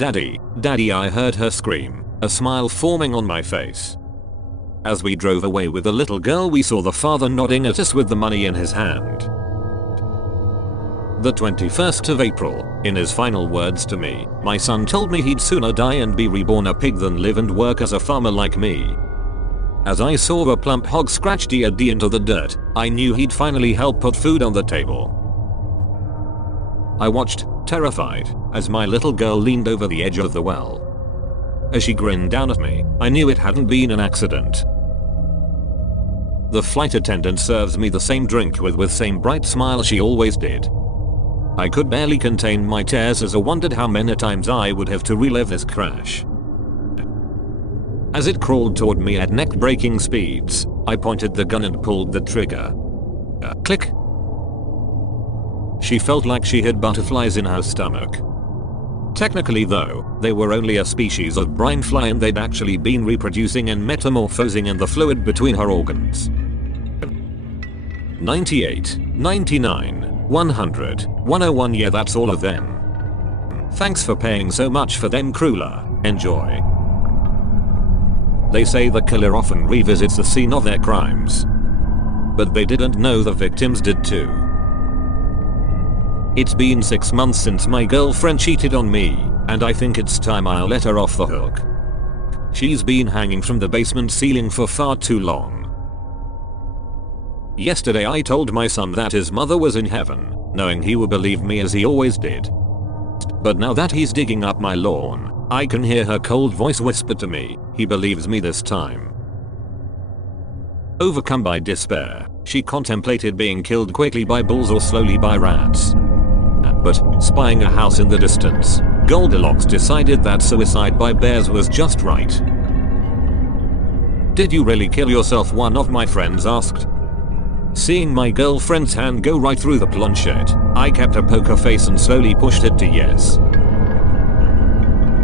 "Daddy, Daddy," I heard her scream, a smile forming on my face. As we drove away with the little girl, we saw the father nodding at us with the money in his hand. The 21st of April, in his final words to me, my son told me he'd sooner die and be reborn a pig than live and work as a farmer like me. As I saw the plump hog scratch D into the dirt, I knew he'd finally help put food on the table. I watched, terrified, as my little girl leaned over the edge of the well. As she grinned down at me, I knew it hadn't been an accident. The flight attendant serves me the same drink with same bright smile she always did. I could barely contain my tears as I wondered how many times I would have to relive this crash. As it crawled toward me at neck-breaking speeds, I pointed the gun and pulled the trigger. Click. She felt like she had butterflies in her stomach. Technically though, they were only a species of brine fly and they'd actually been reproducing and metamorphosing in the fluid between her organs. 98, 99, 100, 101, yeah, that's all of them. Thanks for paying so much for them, Crueler. Enjoy. They say the killer often revisits the scene of their crimes. But they didn't know the victims did too. It's been 6 months since my girlfriend cheated on me, and I think it's time I'll let her off the hook. She's been hanging from the basement ceiling for far too long. Yesterday I told my son that his mother was in heaven, knowing he would believe me as he always did. But now that he's digging up my lawn, I can hear her cold voice whisper to me, he believes me this time. Overcome by despair, she contemplated being killed quickly by bulls or slowly by rats. But, spying a house in the distance, Goldilocks decided that suicide by bears was just right. "Did you really kill yourself?" one of my friends asked. Seeing my girlfriend's hand go right through the planchette, I kept a poker face and slowly pushed it to yes.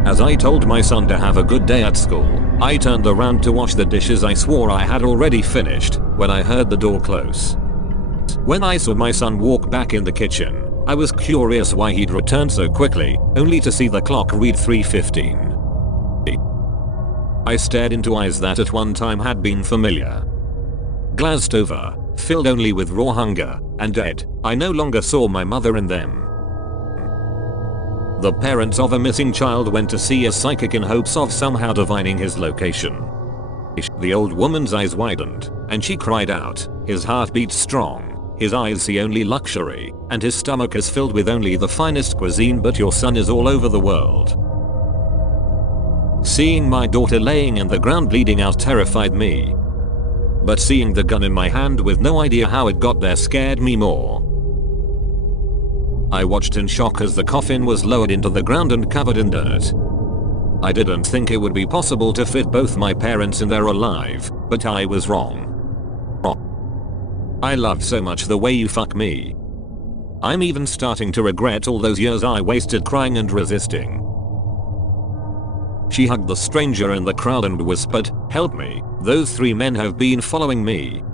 As I told my son to have a good day at school, I turned around to wash the dishes I swore I had already finished, when I heard the door close. When I saw my son walk back in the kitchen, I was curious why he'd returned so quickly, only to see the clock read 3:15. I stared into eyes that at one time had been familiar. Glazed over, filled only with raw hunger, and dead, I no longer saw my mother in them. The parents of a missing child went to see a psychic in hopes of somehow divining his location. The old woman's eyes widened, and she cried out, "His heart beats strong. His eyes see only luxury, and his stomach is filled with only the finest cuisine, but your son is all over the world." Seeing my daughter laying in the ground bleeding out terrified me. But seeing the gun in my hand with no idea how it got there scared me more. I watched in shock as the coffin was lowered into the ground and covered in dirt. I didn't think it would be possible to fit both my parents in there alive, but I was wrong. I love so much the way you fuck me. I'm even starting to regret all those years I wasted crying and resisting. She hugged the stranger in the crowd and whispered, "Help me, those 3 men have been following me."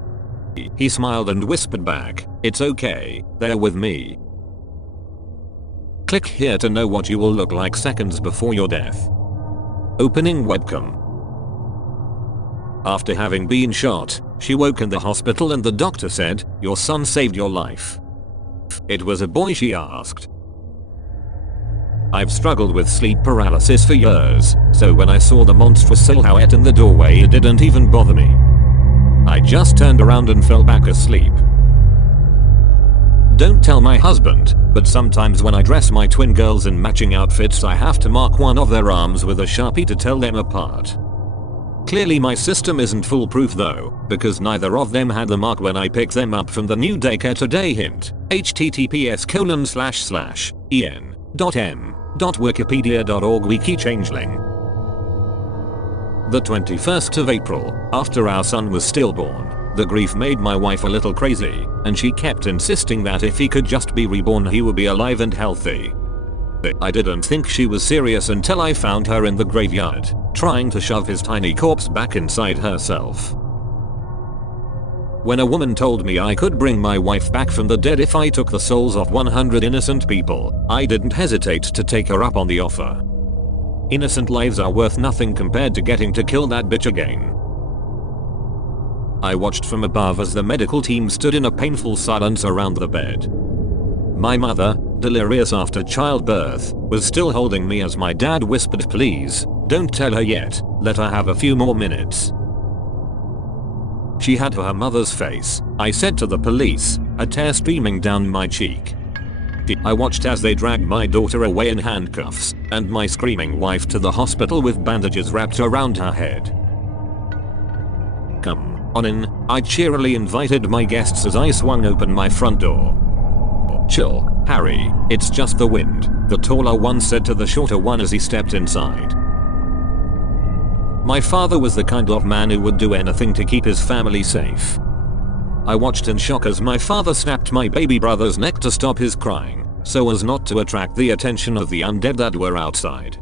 He smiled and whispered back, "It's okay, they're with me." Click here to know what you will look like seconds before your death. Opening webcam. After having been shot, she woke in the hospital and the doctor said, "Your son saved your life." "It was a boy?" she asked. I've struggled with sleep paralysis for years, so when I saw the monstrous silhouette in the doorway it didn't even bother me. I just turned around and fell back asleep. Don't tell my husband, but sometimes when I dress my twin girls in matching outfits I have to mark one of their arms with a Sharpie to tell them apart. Clearly my system isn't foolproof though, because neither of them had the mark when I picked them up from the new daycare today. Hint, https://en.m.wikipedia.org wiki changeling. The 21st of April, after our son was stillborn, the grief made my wife a little crazy, and she kept insisting that if he could just be reborn he would be alive and healthy. I didn't think she was serious until I found her in the graveyard, trying to shove his tiny corpse back inside herself. When a woman told me I could bring my wife back from the dead if I took the souls of 100 innocent people, I didn't hesitate to take her up on the offer. Innocent lives are worth nothing compared to getting to kill that bitch again. I watched from above as the medical team stood in a painful silence around the bed. My mother, delirious after childbirth, was still holding me as my dad whispered, "Please, don't tell her yet, let her have a few more minutes." She had her mother's face, I said to the police, a tear streaming down my cheek. I watched as they dragged my daughter away in handcuffs, and my screaming wife to the hospital with bandages wrapped around her head. "Come on in," I cheerily invited my guests as I swung open my front door. "Chill, Harry, it's just the wind," the taller one said to the shorter one as he stepped inside. My father was the kind of man who would do anything to keep his family safe. I watched in shock as my father snapped my baby brother's neck to stop his crying, so as not to attract the attention of the undead that were outside.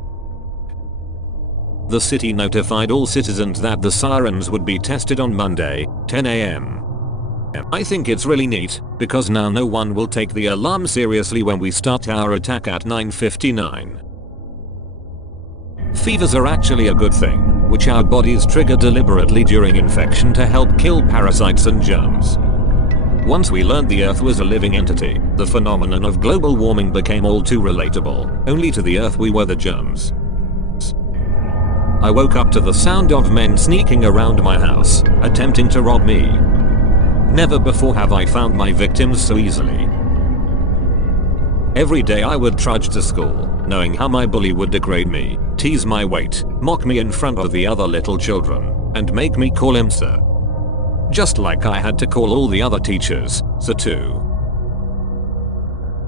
The city notified all citizens that the sirens would be tested on Monday, 10 AM. I think it's really neat, because now no one will take the alarm seriously when we start our attack at 9:59. Fevers are actually a good thing, which our bodies trigger deliberately during infection to help kill parasites and germs. Once we learned the Earth was a living entity, the phenomenon of global warming became all too relatable. Only to the Earth we were the germs. I woke up to the sound of men sneaking around my house, attempting to rob me. Never before have I found my victims so easily. Every day I would trudge to school, knowing how my bully would degrade me, tease my weight, mock me in front of the other little children, and make me call him sir. Just like I had to call all the other teachers, sir too.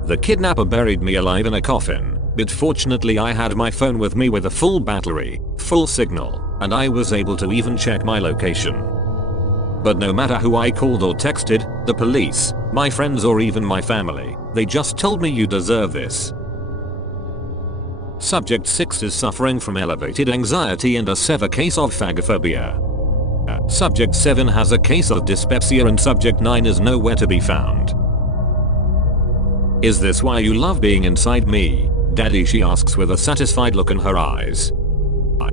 The kidnapper buried me alive in a coffin, but fortunately I had my phone with me with a full battery, full signal, and I was able to even check my location. But no matter who I called or texted, the police, my friends or even my family, they just told me you deserve this. Subject 6 is suffering from elevated anxiety and a severe case of phagophobia. Subject 7 has a case of dyspepsia and Subject 9 is nowhere to be found. "Is this why you love being inside me, Daddy?" she asks with a satisfied look in her eyes.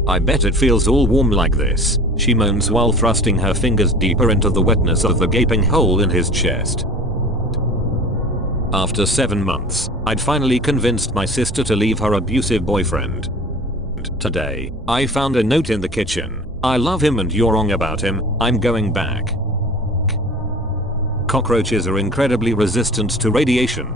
I bet it feels all warm like this," she moans while thrusting her fingers deeper into the wetness of the gaping hole in his chest. After 7 months, I'd finally convinced my sister to leave her abusive boyfriend. Today, I found a note in the kitchen. "I love him and you're wrong about him, I'm going back." Cockroaches are incredibly resistant to radiation.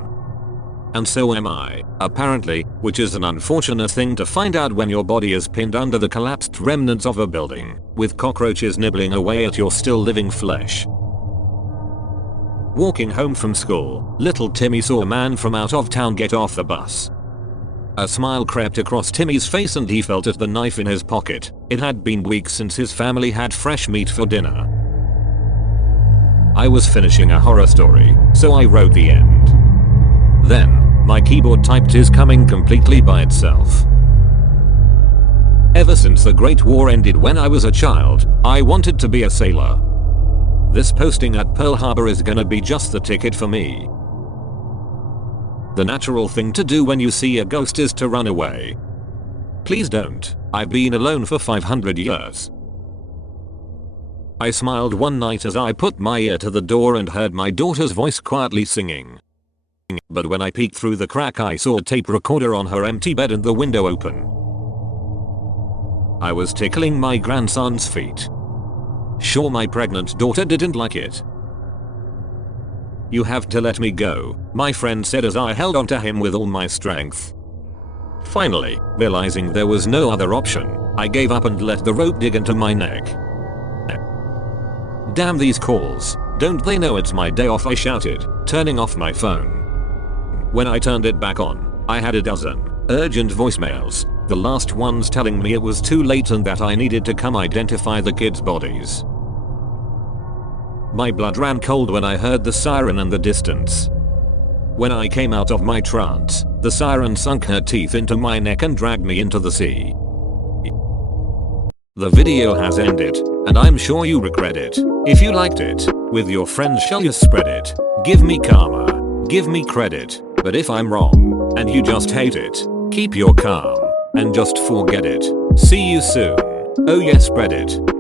And so am I, apparently, which is an unfortunate thing to find out when your body is pinned under the collapsed remnants of a building, with cockroaches nibbling away at your still living flesh. Walking home from school, little Timmy saw a man from out of town get off the bus. A smile crept across Timmy's face and he felt at the knife in his pocket. It had been weeks since his family had fresh meat for dinner. I was finishing a horror story, so I wrote the end. Then, my keyboard typed "is coming" completely by itself. Ever since the Great War ended when I was a child, I wanted to be a sailor. This posting at Pearl Harbor is gonna be just the ticket for me. The natural thing to do when you see a ghost is to run away. Please don't, I've been alone for 500 years. I smiled one night as I put my ear to the door and heard my daughter's voice quietly singing. But when I peeked through the crack I saw a tape recorder on her empty bed and the window open. I was tickling my grandson's feet. Sure, my pregnant daughter didn't like it. "You have to let me go," my friend said as I held onto him with all my strength. Finally, realizing there was no other option, I gave up and let the rope dig into my neck. "Damn these calls, don't they know it's my day off?" I shouted, turning off my phone. When I turned it back on, I had a dozen urgent voicemails, the last ones telling me it was too late and that I needed to come identify the kids' bodies. My blood ran cold when I heard the siren in the distance. When I came out of my trance, the siren sunk her teeth into my neck and dragged me into the sea. The video has ended, and I'm sure you regret it. If you liked it, with your friends shall you spread it? Give me karma, give me credit, but if I'm wrong, and you just hate it, keep your calm. and just forget it. See you soon. Oh yes, spread it.